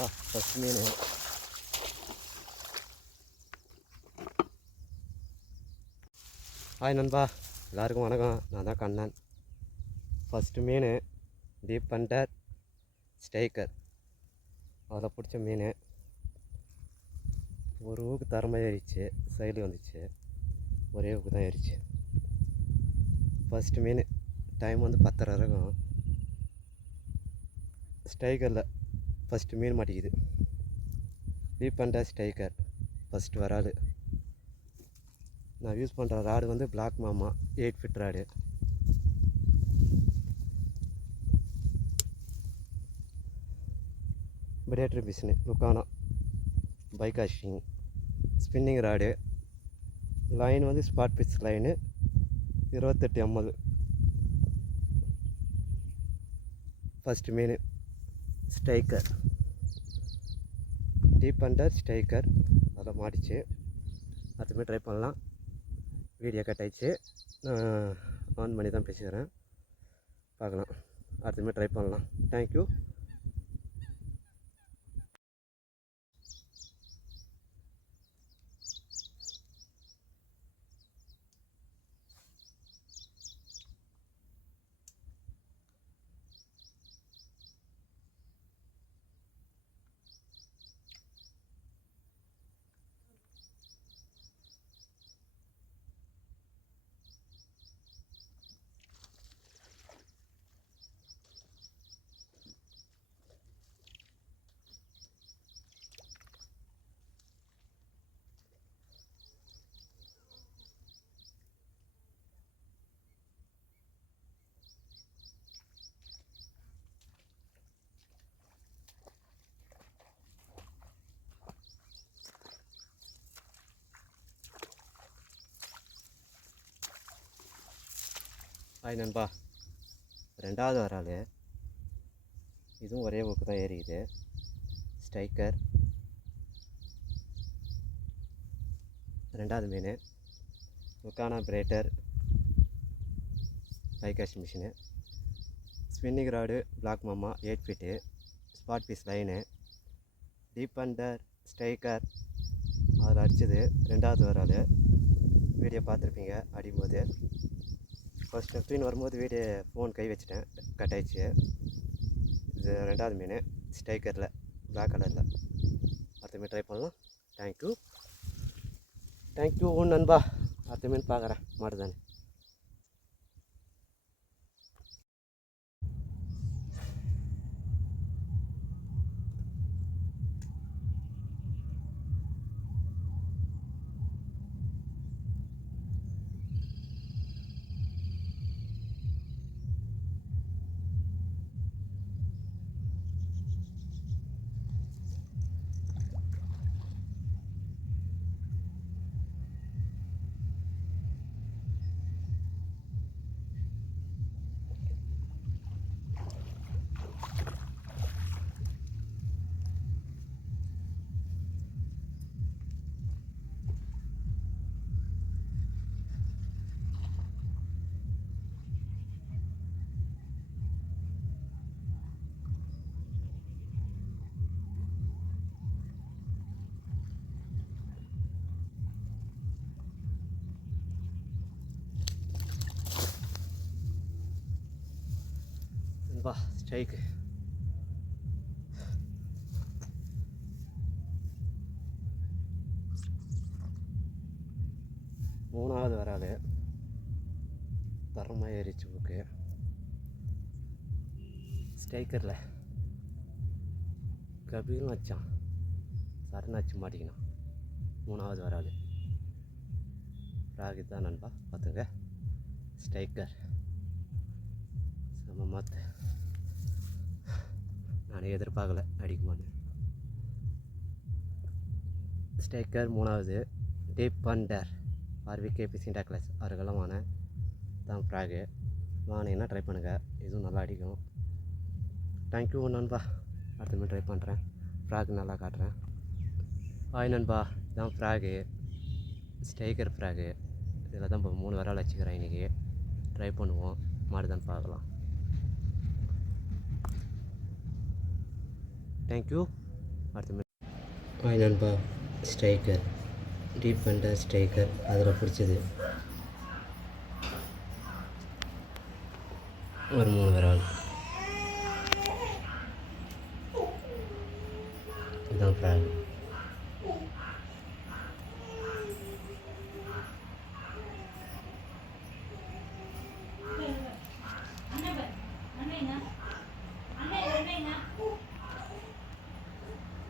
நண்பா ஃபஸ்ட் மீன். ஹாய் நண்பா, எல்லாருக்கும் வணக்கம். நான் தான் கண்ணன். ஃபஸ்ட்டு மீன் டீப் பண்டர் ஸ்டைக்கர். அதில் பிடிச்ச மீன் ஒரு ஊக்கு தரமாக ஏறிச்சு, சைடு வந்துச்சு, ஒரே ஊக்கு தான் ஏறிச்சு. ஃபஸ்ட்டு மீன் டைம் வந்து 10:30 இருக்கும். ஸ்டைக்கரில் ஃபஸ்ட்டு மீன் மாட்டிக்குது. டீப் பண்டர் ஸ்டைக்கர் ஃபஸ்ட்டு வராது. நான் யூஸ் பண்ணுற ராடு வந்து பிளாக் மாமா 8 ஃபீட் ராடு. பிடேட்ரி பிஸ்னு லுக்கானா பைகாஷிங் ஸ்பின்னிங் ராடு. லைன் வந்து ஸ்பாட் பிச் லைனு 28 ml. ஃபஸ்ட்டு மீன் ஸ்டைக்கர் டீப் பண்டர் ஸ்டைக்கர் அதை மாட்டிச்சு. அடுத்தமே ட்ரை பண்ணலாம். வீடியோ கட் ஆயிடுச்சு, ஆன் பண்ணி தான் பேசிக்கிறேன். பார்க்கலாம், அடுத்தமே ட்ரை பண்ணலாம். தேங்க்யூ. ஹாய் நண்பா, ரெண்டாவது வராது. இதுவும் ஒரே ஊக்கு தான் ஏறிக்குது. ஸ்டைக்கர் ரெண்டாவது மீன். லுக்கானா predator baitcast machine. Spinning rod black மாமா 8 ஃபீட்டு. ஸ்பாட் பீஸ் லைனு. டீப் பண்டர் ஸ்டைக்கர் அதில் அடித்தது ரெண்டாவது வராது. வீடியோ பார்த்துருப்பீங்க அடிக்கும்போது. ஃபஸ்ட் ஸ்க்ரீன் வரும்போது வீடியோ ஃபோன் கை வச்சுட்டேன், கட் ஆயிடுச்சு. இது ரெண்டாவது மீன் ஸ்டைக்கரில் பிளாக் கலரில். அடுத்த மீன் ட்ரை பண்ணலாம். தேங்க்யூ தேங்க்யூ நண்பா. அடுத்த மீன் பார்க்குறேன் மாட்டுதானே. நண்பா ஸ்ட்ரைக்கு மூணாவது வராது. தரமாக ஏறிச்சு புக்கு. ஸ்டைக்கரில் கபீரும் வச்சான், சரணாச்சு மாட்டிக்கணும். மூணாவது வராது. ராகி தான் நண்பா, பார்த்துங்க. ஸ்டைக்கர் செம்ம மாற்று. நானே எதிர்பார்க்கல அடிக்குமான்னு. ஸ்டைக்கர் மூணாவது. டீப் பண்டர் ஆர்விகே பிசிங் டேக்லஸ் அருகலமான தான் ஃப்ராகு. வாங்கினீங்கன்னா ட்ரை பண்ணுங்கள், இதுவும் நல்லா அடிக்கும். தேங்க்யூ நண்பா. அடுத்த ட்ரை பண்ணுறேன், ஃப்ராக் நல்லா காட்டுறேன். ஹாய் நண்பா, இதுதான் ஃப்ராகு ஸ்டைக்கர் ஃப்ராகு. இதில் தான் இப்போ 3 விரல் வச்சுக்கிறேன். இன்றைக்கி ட்ரை பண்ணுவோம், மாடுதான் பார்க்கலாம். தேங்க்யூ. அடுத்த ஹாய் நண்பா, ஸ்ட்ரைக்கர் டீப் அண்டர் ஸ்ட்ரைக்கர் அதில் பிடிச்சது ஒரு 3 விரால். இதுதான் ஃப்ராக்.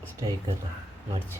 Striker March